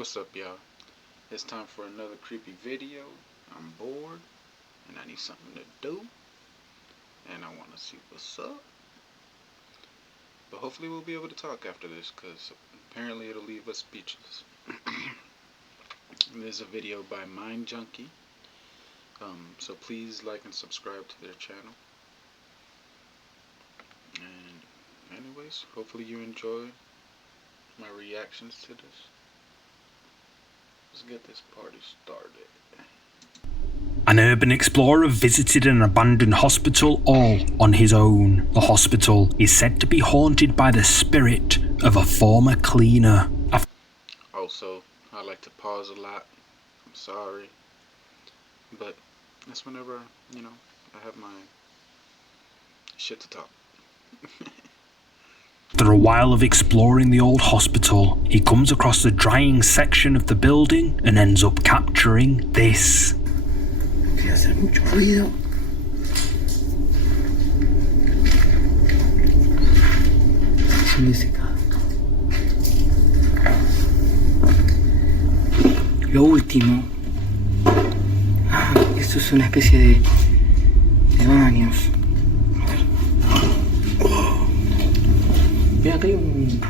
What's up, y'all? It's time for another creepy video. I'm bored and I need something to do and I want to see what's up. But hopefully we'll be able to talk after this, because apparently it'll leave us speechless. There's a video by Mind Junkie, so please like and subscribe to their channel. And anyways, hopefully you enjoy my reactions to this. Let's get this party started. An urban explorer visited an abandoned hospital all on his own. The hospital is said to be haunted by the spirit of a former cleaner. Also, I like to pause a lot. I'm sorry. But that's whenever, I have my shit to talk. After a while of exploring the old hospital, he comes across the drying section of the building and ends up capturing this. Quería hacer mucho ruido. Música. Lo último. Esto es una especie de baños. Mira, acá hay un...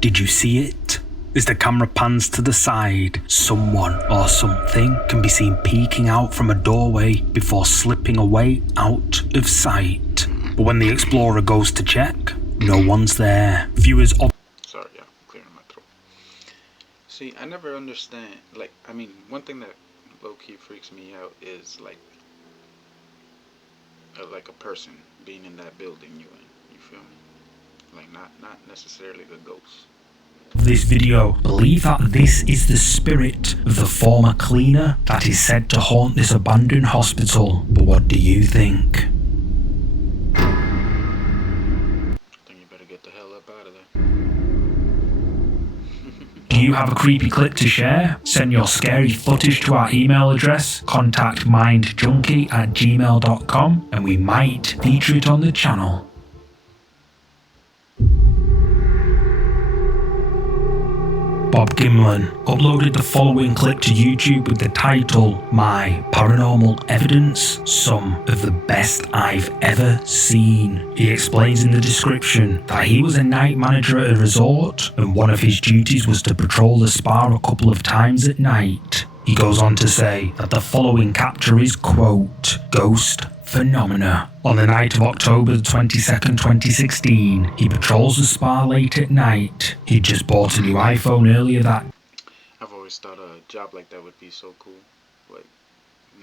Did you see it? As the camera pans to the side, someone or something can be seen peeking out from a doorway before slipping away out of sight. But when the explorer goes to check, no one's there. Viewers Sorry, yeah, I'm clearing my throat. See, I never understand, one thing that low-key freaks me out is like a person being in that building you feel me? Like not necessarily the ghost. This video believe that this is the spirit of the former cleaner that is said to haunt this abandoned hospital. But what do you think? I think you better get the hell up out of there. Do you have a creepy clip to share? Send your scary footage to our email address, contactmindjunkie@gmail.com, and we might feature it on the channel. Bob Gimlin uploaded the following clip to YouTube with the title, My Paranormal Evidence, Some of the Best I've Ever Seen. He explains in the description that he was a night manager at a resort and one of his duties was to patrol the spa a couple of times at night. He goes on to say that the following capture is, quote, ghost phenomena. On the night of October 22nd, 2016, he patrols the spa late at night. He just bought a new iPhone earlier that I've always thought a job like that would be so cool. Like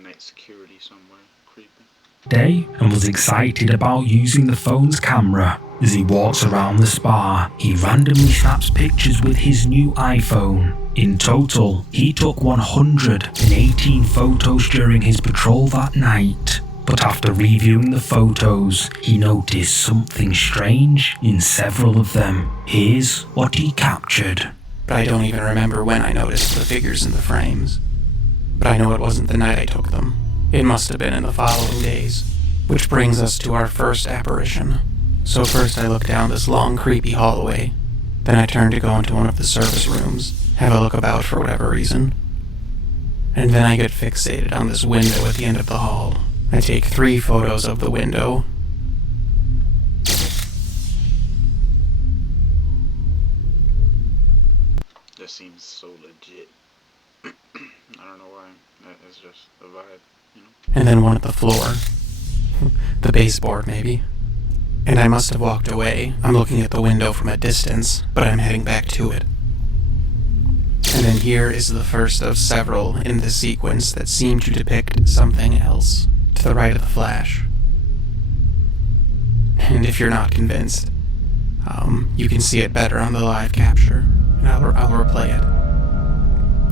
night security somewhere, creepy. day and was excited about using the phone's camera. As he walks around the spa, he randomly snaps pictures with his new iPhone. In total, he took 118 photos during his patrol that night. But after reviewing the photos, he noticed something strange in several of them. Here's what he captured. But I don't even remember when I noticed the figures in the frames. But I know it wasn't the night I took them. It must have been in the following days. Which brings us to our first apparition. So first I look down this long creepy hallway. Then I turn to go into one of the service rooms, have a look about for whatever reason. And then I get fixated on this window at the end of the hall. I take 3 photos of the window. That seems so legit. I don't know why. It's just a vibe, And then one at the floor. The baseboard, maybe. And I must have walked away. I'm looking at the window from a distance, but I'm heading back to it. And then here is the first of several in this sequence that seem to depict something else. To the right of the flash. And if you're not convinced, you can see it better on the live capture, and I'll replay it.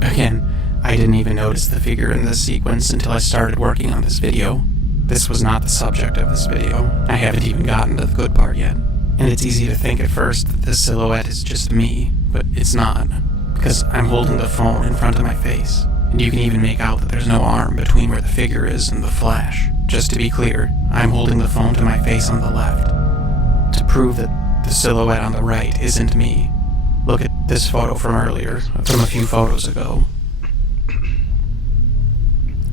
Again, I didn't even notice the figure in this sequence until I started working on this video. This was not the subject of this video. I haven't even gotten to the good part yet. And it's easy to think at first that this silhouette is just me, but it's not, because I'm holding the phone in front of my face. And you can even make out that there's no arm between where the figure is and the flash. Just to be clear, I'm holding the phone to my face on the left, to prove that the silhouette on the right isn't me. Look at this photo from earlier, from a few photos ago.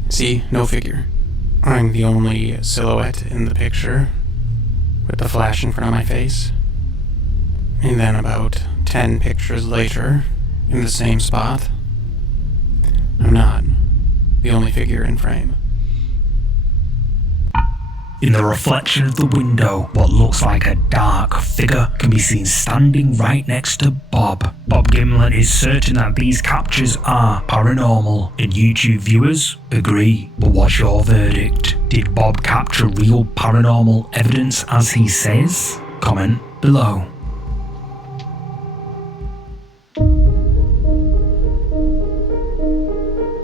See, no figure. I'm the only silhouette in the picture, with the flash in front of my face. And then about 10 pictures later, in the same spot, I'm not the only figure in frame. In the reflection of the window, what looks like a dark figure can be seen standing right next to Bob. Bob Gimlin is certain that these captures are paranormal, and YouTube viewers agree. But what's your verdict? Did Bob capture real paranormal evidence as he says? Comment below.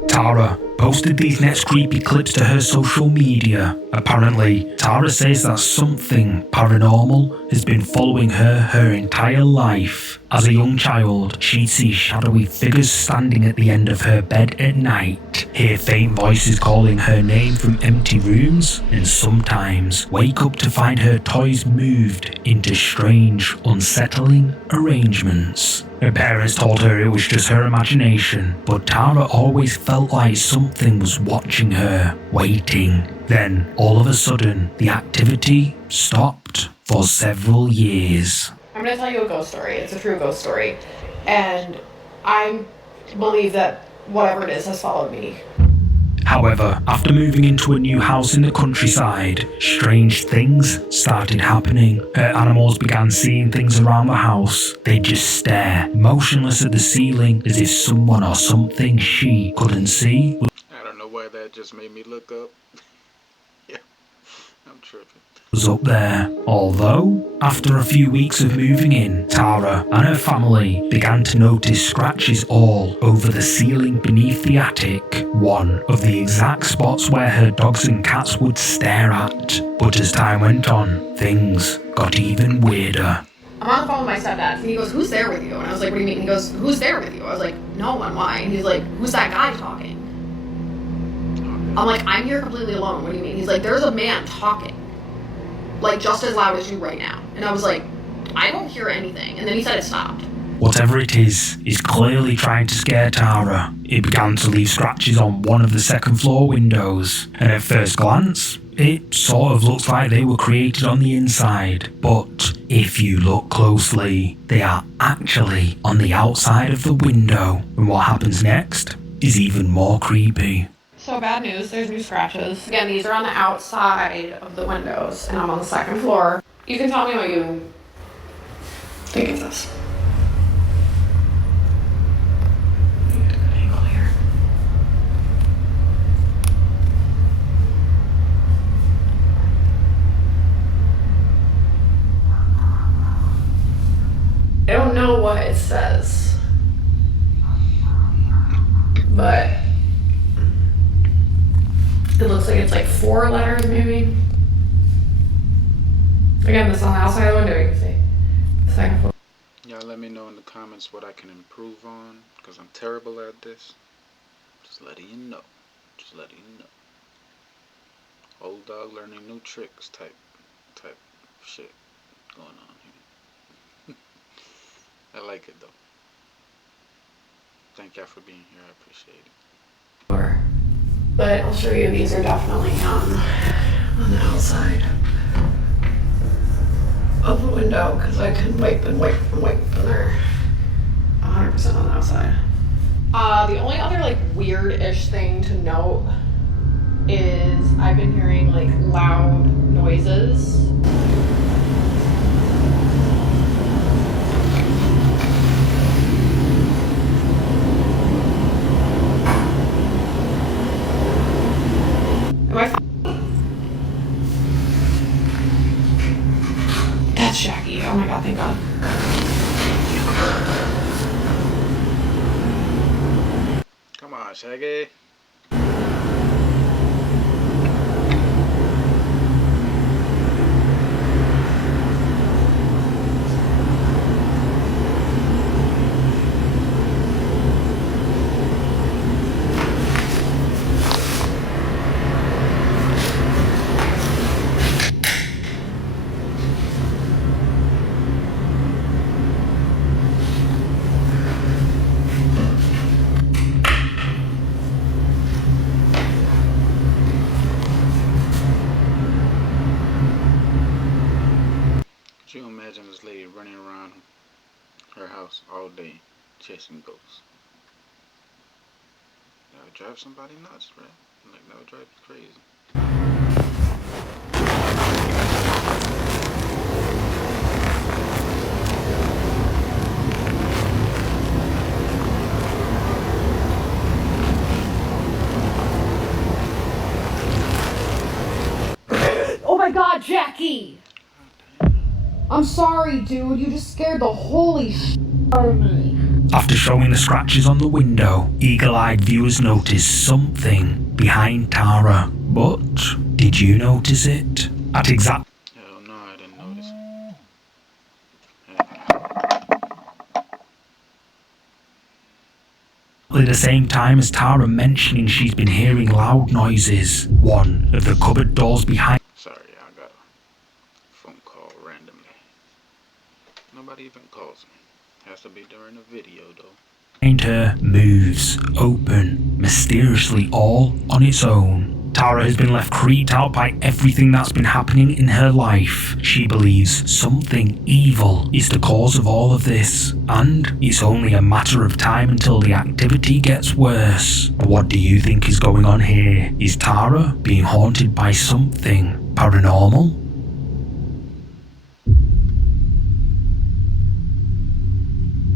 Tara posted these next creepy clips to her social media. Apparently, Tara says that something paranormal has been following her entire life. As a young child, she'd see shadowy figures standing at the end of her bed at night, hear faint voices calling her name from empty rooms, and sometimes wake up to find her toys moved into strange, unsettling arrangements. Her parents told her it was just her imagination, but Tara always felt like something was watching her, waiting. Then, all of a sudden, the activity stopped for several years. I'm going to tell you a ghost story. It's a true ghost story. And I believe that whatever it is has followed me. However, after moving into a new house in the countryside, strange things started happening. Her animals began seeing things around the house. They'd just stare, motionless at the ceiling, as if someone or something she couldn't see. I don't know why that just made me look up. Yeah, I'm tripping. Was up there. Although, after a few weeks of moving in, Tara and her family began to notice scratches all over the ceiling beneath the attic, one of the exact spots where her dogs and cats would stare at. But as time went on, things got even weirder. I'm on the phone with my stepdad, and he goes, "Who's there with you?" And I was like, "What do you mean?" He goes, "Who's there with you?" I was like, "No one, why?" And he's like, "Who's that guy talking?" I'm like, "I'm here completely alone, what do you mean?" He's like, "There's a man talking. Like, just as loud as you right now." And I was like, "I don't hear anything." And then he said it stopped. Whatever it is clearly trying to scare Tara. It began to leave scratches on one of the second floor windows, and at first glance, it sort of looks like they were created on the inside, but if you look closely, they are actually on the outside of the window, and what happens next is even more creepy. So bad news, there's new scratches. Again, these are on the outside of the windows, and I'm on the second floor. You can tell me what you think of this. Get a good angle here. I don't know what it says, but it looks like it's like 4 letters maybe. Again, this on the outside of the window, you can see. Second floor. Y'all let me know in the comments what I can improve on, because I'm terrible at this. Just letting you know. Just letting you know. Old dog learning new tricks type shit going on here. I like it though. Thank y'all for being here. I appreciate it. But I'll show you, these are definitely on the outside of the window, because I can wipe, and they're 100% on the outside. The only other like weird-ish thing to note is I've been hearing like loud noises. Am I That's Shaggy. Oh my god, thank god. Come on, Shaggy. her house all day chasing ghosts. That would drive somebody nuts, right? Like, that would drive you crazy. Oh my god, Jackie! I'm sorry, dude. You just scared the holy shit out of me. After showing the scratches on the window, eagle-eyed viewers noticed something behind Tara. But did you notice it? At exactly Hell no, I didn't notice. the same time as Tara mentioning she's been hearing loud noises, one of the cupboard doors behind Sorry, I got a phone call randomly. Nobody even calls me. Has to be during a video, though. her moves open mysteriously all on its own. Tara has been left creeped out by everything that's been happening in her life. She believes something evil is the cause of all of this, and it's only a matter of time until the activity gets worse. What do you think is going on here? Is Tara being haunted by something paranormal?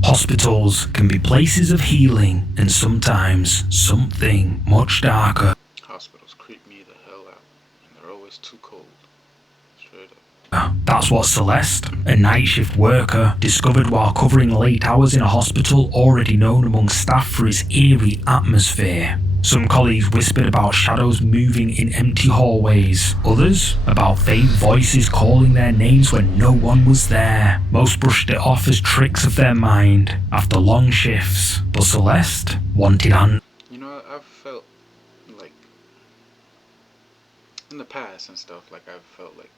Hospitals can be places of healing and sometimes something much darker. Hospitals creep me the hell out, and they're always too cold. Straight up. That's what Celeste, a night shift worker, discovered while covering late hours in a hospital already known among staff for its eerie atmosphere. Some colleagues whispered about shadows moving in empty hallways, others about faint voices calling their names when no one was there. Most brushed it off as tricks of their mind after long shifts, but Celeste wanted answers. You know, I've felt like, in the past and stuff, like I've felt like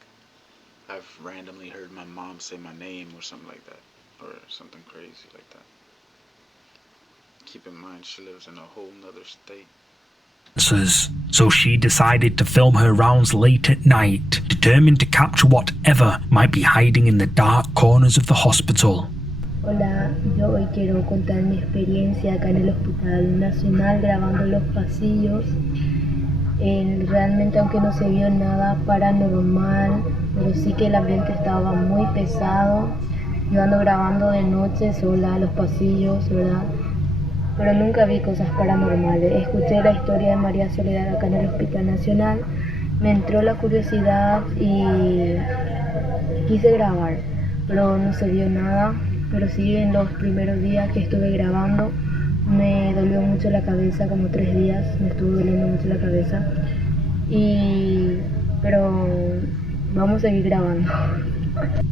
I've randomly heard my mom say my name or something like that, or something crazy like that. Keep in mind, she lives in a whole nother state. So she decided to film her rounds late at night, determined to capture whatever might be hiding in the dark corners of the hospital. Hola, yo hoy quiero contar mi experiencia acá en el Hospital Nacional grabando los pasillos. Realmente, aunque no se vio nada paranormal, pero sí que el ambiente estaba muy pesado. Yo ando grabando de noche sola los pasillos, ¿verdad? Pero nunca vi cosas paranormales. Escuché la historia de María Soledad acá en el Hospital Nacional, me entró la curiosidad y quise grabar, pero no se vio nada. Pero sí, en los primeros días que estuve grabando me dolió mucho la cabeza, como 3 días me estuvo doliendo mucho la cabeza. Pero vamos a seguir grabando.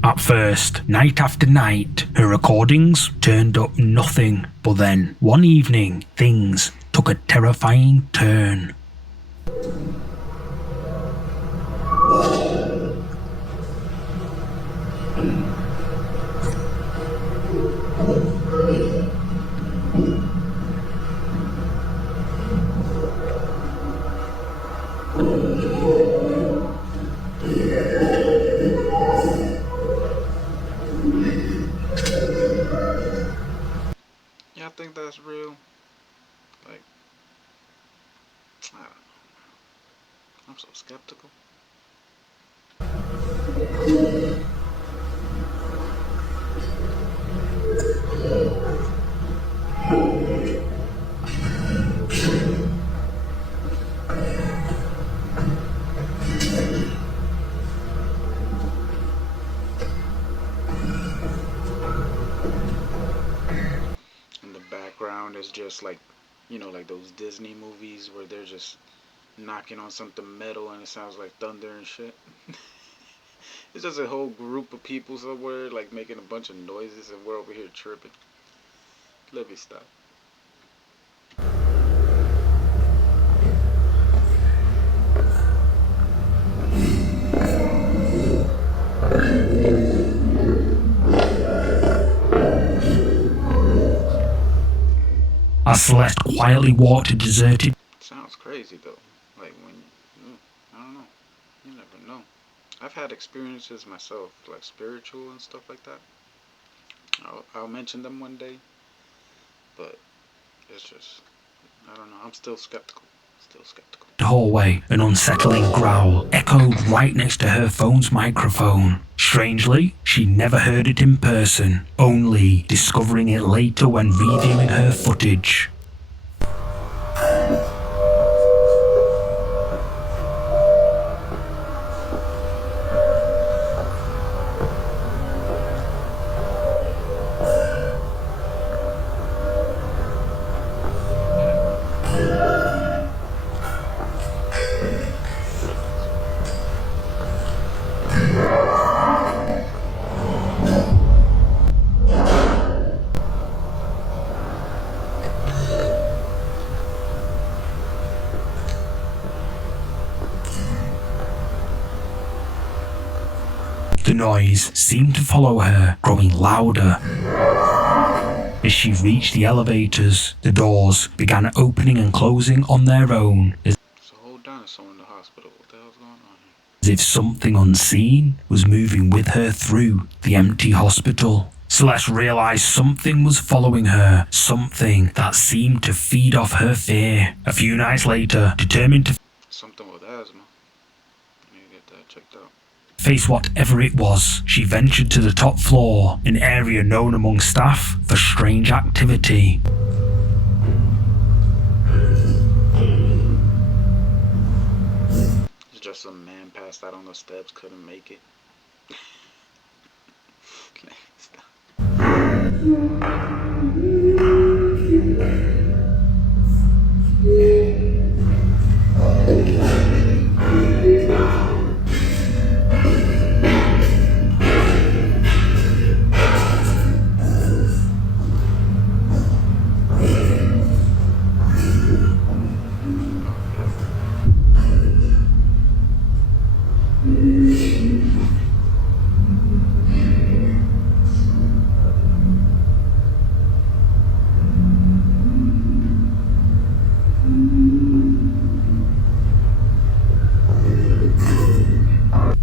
At first, night after night, her recordings turned up nothing. But then, one evening, things took a terrifying turn. Yeah, I think that's real. Like, I don't know. I'm so skeptical. In the background is just like, you know, like those Disney movies where they're just knocking on something metal and it sounds like thunder and shit. It's just a whole group of people somewhere like making a bunch of noises and we're over here chirping. Let me stop. As Celeste quietly walked a deserted Sounds crazy though. Like when I don't know. You never know. I've had experiences myself, like spiritual and stuff like that. I'll mention them one day, but it's just, I don't know. I'm still skeptical. Hallway, an unsettling growl echoed right next to her phone's microphone. Strangely, she never heard it in person, only discovering it later when reviewing her footage. The noise seemed to follow her, growing louder. As she reached the elevators, the doors began opening and closing on their own, It's a whole dinosaur in the hospital. What the hell's going on here? as if something unseen was moving with her through the empty hospital. Celeste realized something was following her, something that seemed to feed off her fear. A few nights later, determined to Something with asthma. I need to get that checked out. face whatever it was, she ventured to the top floor, an area known among staff for strange activity. It's just some man passed out on the steps, couldn't make it.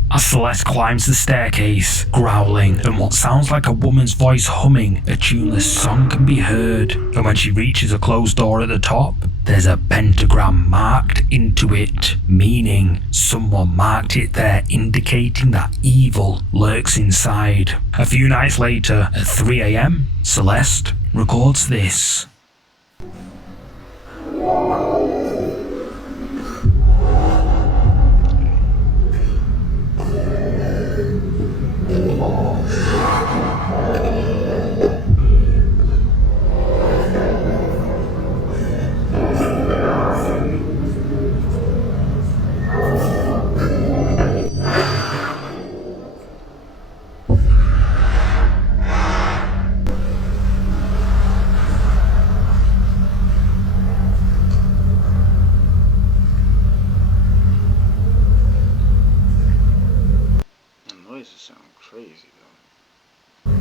As Celeste climbs the staircase, growling, and what sounds like a woman's voice humming a tuneless song can be heard. And when she reaches a closed door at the top, there's a pentagram marked into it, meaning someone marked it there, indicating that evil lurks inside. A few nights later, at 3 a.m., Celeste records this. The noises sound crazy though.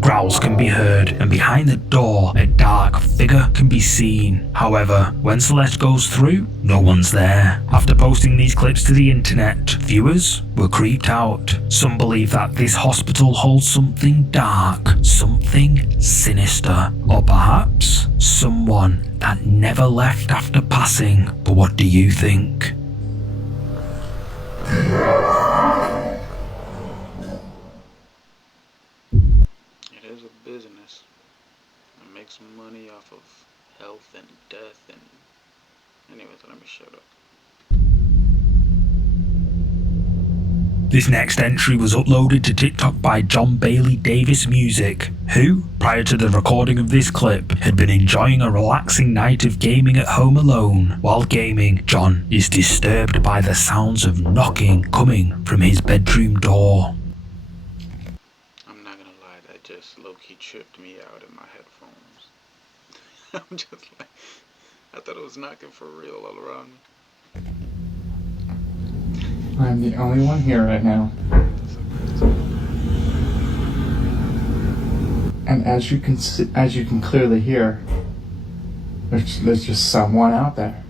Growls can be heard, and behind the door, a dark figure can be seen. However, when Celeste goes through, no one's there. After posting these clips to the internet, viewers were creeped out. Some believe that this hospital holds something dark, something sinister, or perhaps someone that never left after passing. But what do you think? It is a business. It makes money off of health and death and... Anyways, let me shut up. This next entry was uploaded to TikTok by John Bailey Davis Music, who, prior to the recording of this clip, had been enjoying a relaxing night of gaming at home alone. While gaming, John is disturbed by the sounds of knocking coming from his bedroom door. I'm not gonna lie, that just low-key tripped me out in my headphones. I'm just like... I thought it was knocking for real all around me. I'm the only one here right now. And as you can clearly hear, there's just someone out there.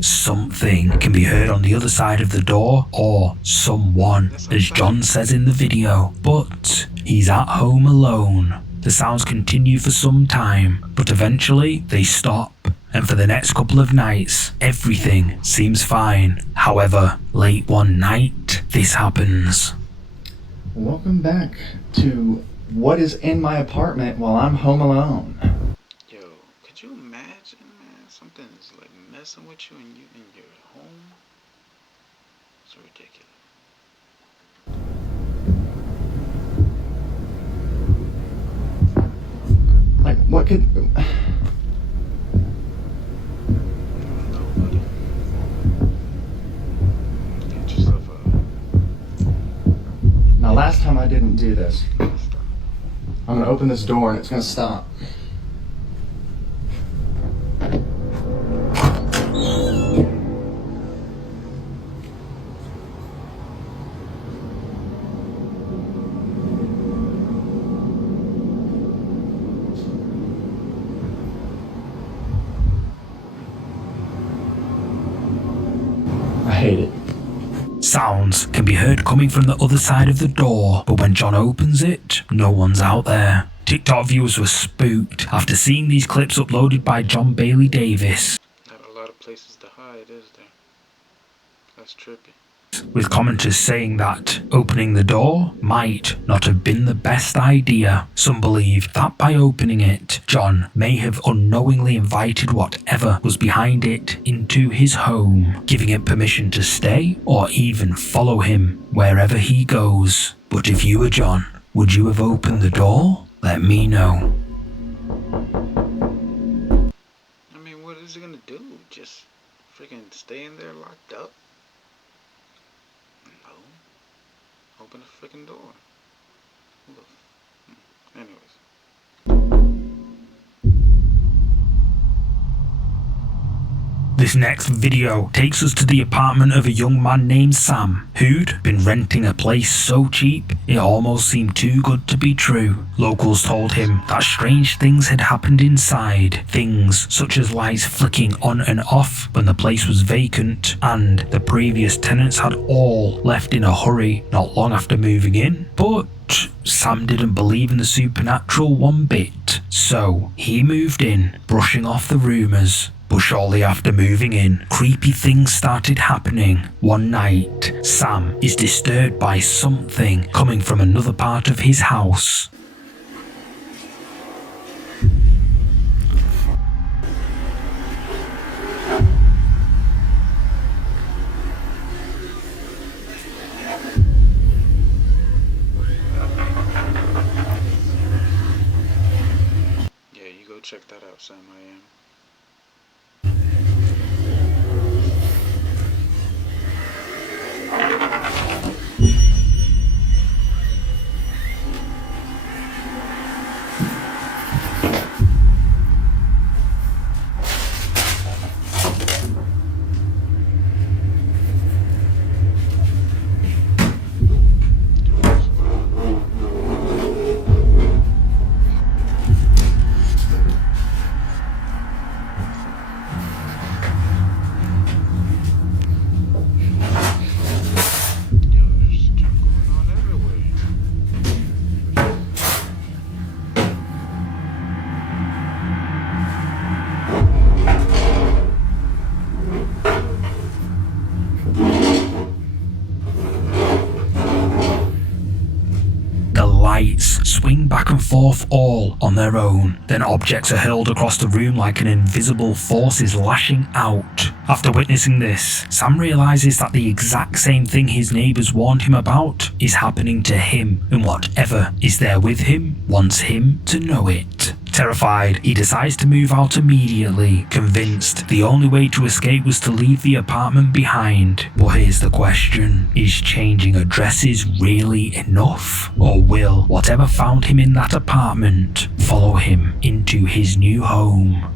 Something can be heard on the other side of the door, or someone, as John says in the video, but he's at home alone. The sounds continue for some time, but eventually they stop, and for the next couple of nights, everything seems fine. However, late one night, this happens. Welcome back to what is in my apartment while I'm home alone. Yo, could you imagine, man? Something is like messing with you and you in your home. It's ridiculous. Like, what could... Nobody. Get yourself a... Now, last time I didn't do this. I'm gonna open this door and it's gonna stop. I hate it. Sounds can be heard coming from the other side of the door, but when John opens it, no one's out there. TikTok viewers were spooked after seeing these clips uploaded by John Bailey Davis, Not a lot of places to hide, is there? That's trippy. with commenters saying that opening the door might not have been the best idea. Some believe that by opening it, John may have unknowingly invited whatever was behind it into his home, giving it permission to stay or even follow him wherever he goes. But if you were John, would you have opened the door? Let me know. I mean, what is he gonna do? Just freaking stay in there locked up? No. Open the freaking door. Who the Anyways. This next video takes us to the apartment of a young man named Sam, who'd been renting a place so cheap it almost seemed too good to be true. Locals told him that strange things had happened inside, things such as lights flicking on and off when the place was vacant, and the previous tenants had all left in a hurry not long after moving in. But Sam didn't believe in the supernatural one bit, so he moved in, brushing off the rumours. But shortly after moving in, creepy things started happening. One night, Sam is disturbed by something coming from another part of his house. Yeah, you go check that out, Sam. I am. There's stuff going on everywhere. The lights swing back and forth all on their own. Then objects are hurled across the room like an invisible force is lashing out. After witnessing this, Sam realizes that the exact same thing his neighbors warned him about is happening to him, and whatever is there with him wants him to know it. Terrified, he decides to move out immediately, convinced the only way to escape was to leave the apartment behind. But here's the question, is changing addresses really enough? Or will whatever found him in that apartment follow him into his new home?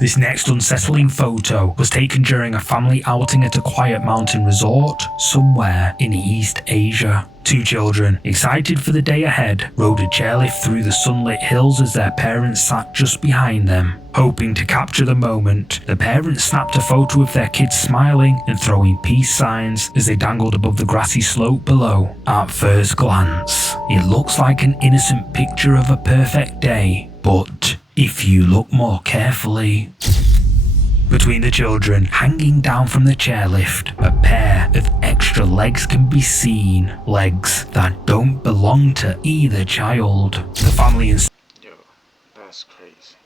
This next unsettling photo was taken during a family outing at a quiet mountain resort somewhere in East Asia. Two children, excited for the day ahead, rode a chairlift through the sunlit hills as their parents sat just behind them. Hoping to capture the moment, the parents snapped a photo of their kids smiling and throwing peace signs as they dangled above the grassy slope below. At first glance, it looks like an innocent picture of a perfect day, but if you look more carefully, between the children, hanging down from the chairlift, a pair of extra legs can be seen. Legs that don't belong to either child. The family Yo, that's crazy.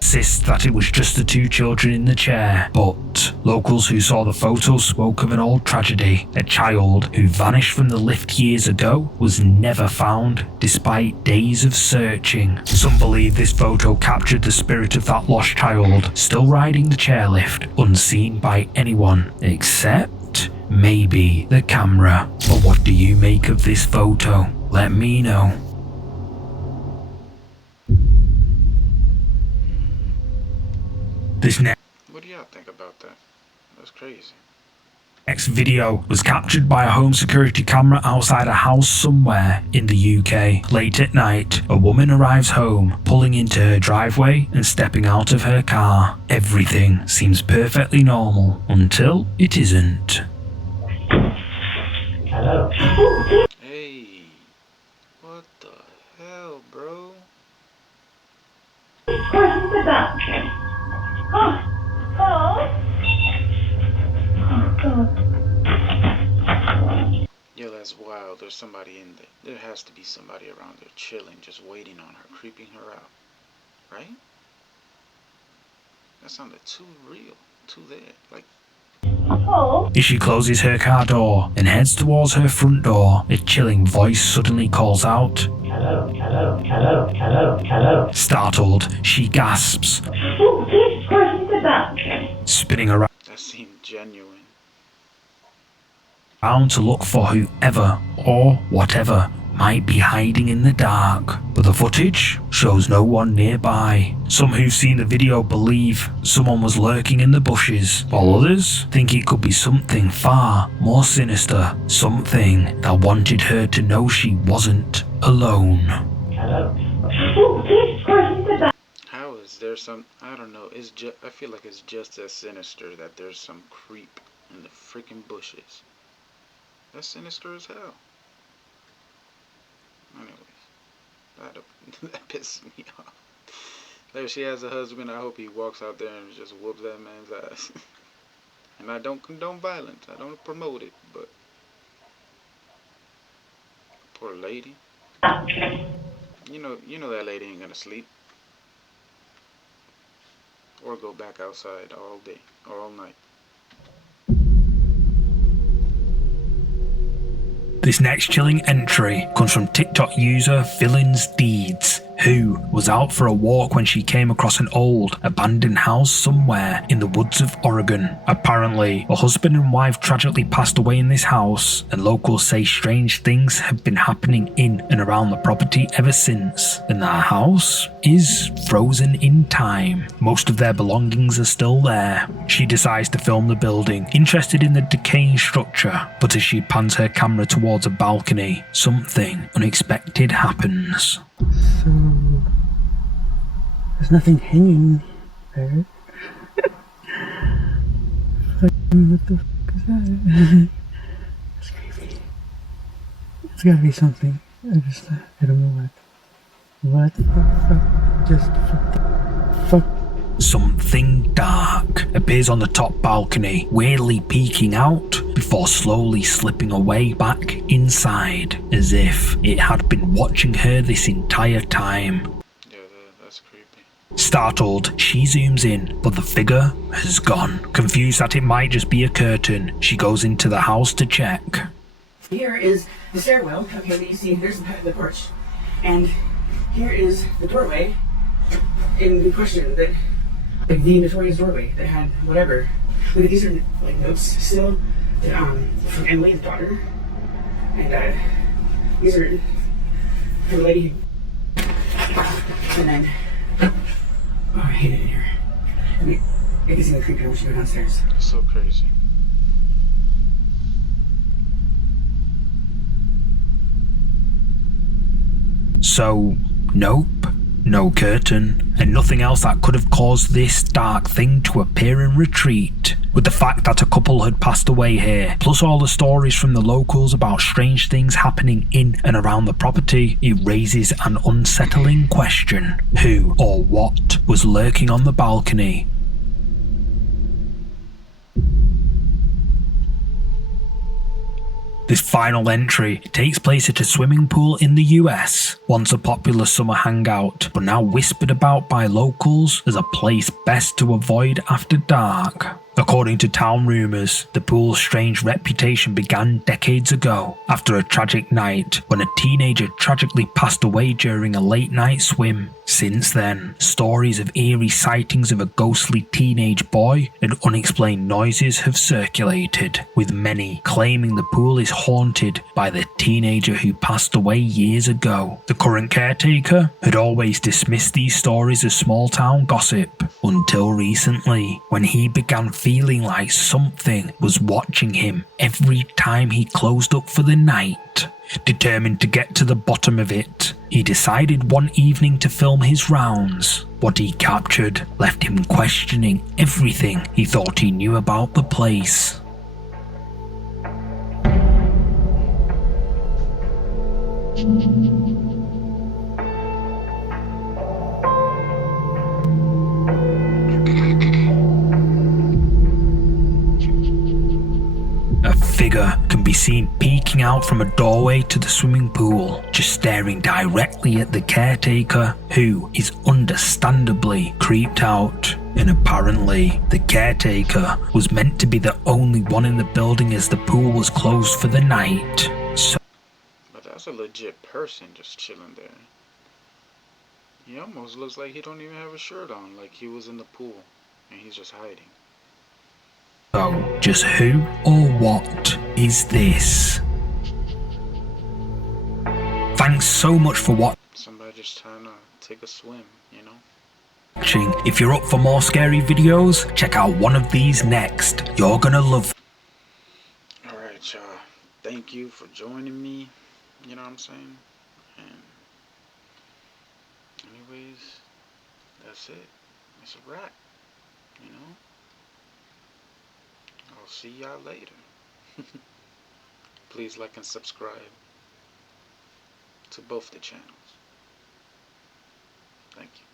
insists that it was just the two children in the chair, but locals who saw the photos spoke of an old tragedy. A child who vanished from the lift years ago was never found, despite days of searching. Some believe this photo captured the spirit of that lost child, still riding the chairlift, unseen by anyone, except maybe the camera. But what do you make of this photo? Let me know. This What do y'all think about that? That's crazy. next video was captured by a home security camera outside a house somewhere in the UK. Late at night, a woman arrives home, pulling into her driveway and stepping out of her car. Everything seems perfectly normal until it isn't. Hey, what the hell, bro? Yo, that's wild. There's somebody in there. There has to be somebody around there chilling, just waiting on her, creeping her out. Right? That sounded too real. Too there. Like, As she closes her car door and heads towards her front door, a chilling voice suddenly calls out. Hello, hello, hello, hello, hello. Startled, she gasps. Oh, Jesus Christ, who did that? Spinning around that seemed genuine. to look for whoever or whatever might be hiding in the dark, but the footage shows no one nearby. Some who've seen the video believe someone was lurking in the bushes, while others think it could be something far more sinister, something that wanted her to know she wasn't alone. Oh, Jesus Christ, who did that? How is there some, I don't know, I feel like it's just as sinister that there's some creep in the freaking bushes. That's sinister as hell. Anyways, that pisses me off. There she has a husband. I hope he walks out there and just whoops that man's ass. And I don't condone violence. I don't promote it, but poor lady. You know that lady ain't gonna sleep or go back outside all day or all night. This next chilling entry comes from TikTok user Villains Deeds, who was out for a walk when she came across an old, abandoned house somewhere in the woods of Oregon. Apparently, a husband and wife tragically passed away in this house, and locals say strange things have been happening in and around the property ever since, and that house is frozen in time. Most of their belongings are still there. She decides to film the building, interested in the decaying structure, but as she pans her camera towards a balcony, something unexpected happens. So, there's nothing hanging there. What the fuck is that? It's creepy. It's gotta be something. I don't know what. What the fuck? Just what the fuck? Something dark appears on the top balcony, weirdly peeking out before slowly slipping away back inside, as if it had been watching her this entire time. Yeah, that's creepy. Startled, she zooms in, but the figure has gone. Confused that it might just be a curtain, she goes into the house to check. Here is the stairwell, okay, that you see, there's the porch. And here is the doorway in the question that, like the notorious doorway that had whatever. Look at these are like notes still from Emily, the daughter. And these are from the lady. And then, oh, I hate it in here. I mean, it gets even creepier when you go downstairs. It's so crazy. So, nope, no curtain, and nothing else that could have caused this dark thing to appear and retreat. With the fact that a couple had passed away here, plus all the stories from the locals about strange things happening in and around the property, it raises an unsettling question. Who or what was lurking on the balcony? This final entry takes place at a swimming pool in the US, once a popular summer hangout, but now whispered about by locals as a place best to avoid after dark. According to town rumours, the pool's strange reputation began decades ago, after a tragic night when a teenager tragically passed away during a late night swim. Since then, stories of eerie sightings of a ghostly teenage boy and unexplained noises have circulated, with many claiming the pool is haunted by the teenager who passed away years ago. The current caretaker had always dismissed these stories as small town gossip, until recently, when he began feeling like something was watching him every time he closed up for the night. Determined to get to the bottom of it, he decided one evening to film his rounds. What he captured left him questioning everything he thought he knew about the place. A figure can be seen peeking out from a doorway to the swimming pool, just staring directly at the caretaker, who is understandably creeped out. And apparently, the caretaker was meant to be the only one in the building as the pool was closed for the night. So, But that's a legit person just chilling there. He almost looks like he don't even have a shirt on, like he was in the pool and he's just hiding. just who or what is this? Thanks so much for watching. Somebody just trying to take a swim, you know? If you're up for more scary videos, check out one of these next. You're gonna love. Alright, y'all. Thank you for joining me. You know what I'm saying? And anyways, that's it. It's a wrap. You know? I'll see y'all later. Please like and subscribe to both the channels. Thank you.